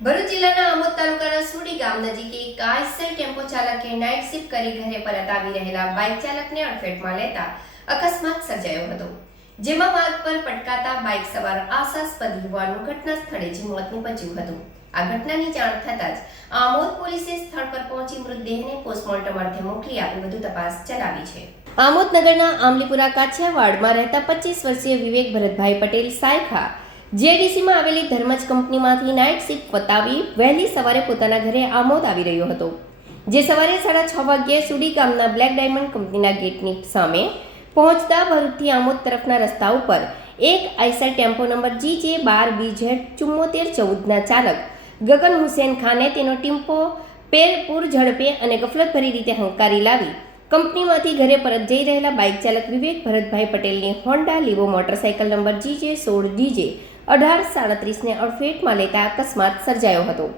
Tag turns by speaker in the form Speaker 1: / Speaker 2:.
Speaker 1: ભરૂચ જિલ્લાના આમોદ તાલુકાના સુડી ગામ નજીક એક આઈસર ટેમ્પો ચાલકે નાઇટ શિફ્ટ કરી ઘરે પરત આવી રહેલા બાઇક ચાલકને અડફેટમાં લેતા અકસ્માત સર્જાયો હતો. જેમાં માર્ગ પર પટકાતા બાઇક સવાર આશાસ્પદ યુવાનનું ઘટના સ્થળે જ મોત નીપજ્યું હતું. આ ઘટનાની જાણ થતાં જ આમોદ પોલીસે સ્થળ પર પહોંચી મૃતદેહને પોસ્ટમોર્ટમ અર્થે મોકલી આપી વધુ તપાસ ચલાવી છે. આમોદ નગરના આમલીપુરા કાછિયાવાડમાં રહેતા પચીસ વર્ષીય વિવેક ભરતભાઈ પટેલ સાયખા જેડીસીમાં આવેલી ધર્મજ કંપનીમાંથી નાઇટ શિફ્ટ પતાવી વહેલી સવારે પોતાના ઘરે આમોદ આવી રહ્યો હતો. જે સવારે સાડા છ વાગ્યે સુડી ગામના બ્લેક ડાયમંડ કંપનીના ગેટની સામે પહોંચતા ભરૂચથી આમોદ તરફના રસ્તા ઉપર એક આઈસર ટેમ્પો નંબર જી જે બાર બી ઝેડ ચુમ્મોતેર ચૌદના ચાલક ગગન હુસેન ખાને તેનો ટીમ્પો પેરપુર ઝડપે અને ગફલતભરી રીતે હંકારી લાવી કંપનીમાંથી ઘરે પરત જઈ રહેલા બાઇક ચાલક વિવેક ભરતભાઈ પટેલની Honda, Livo motorcycle number GJ સોળ, ડીજે અઢાર, સાડત્રીસને અડફેટમાં લેતા અકસ્માત સર્જાયો હતો.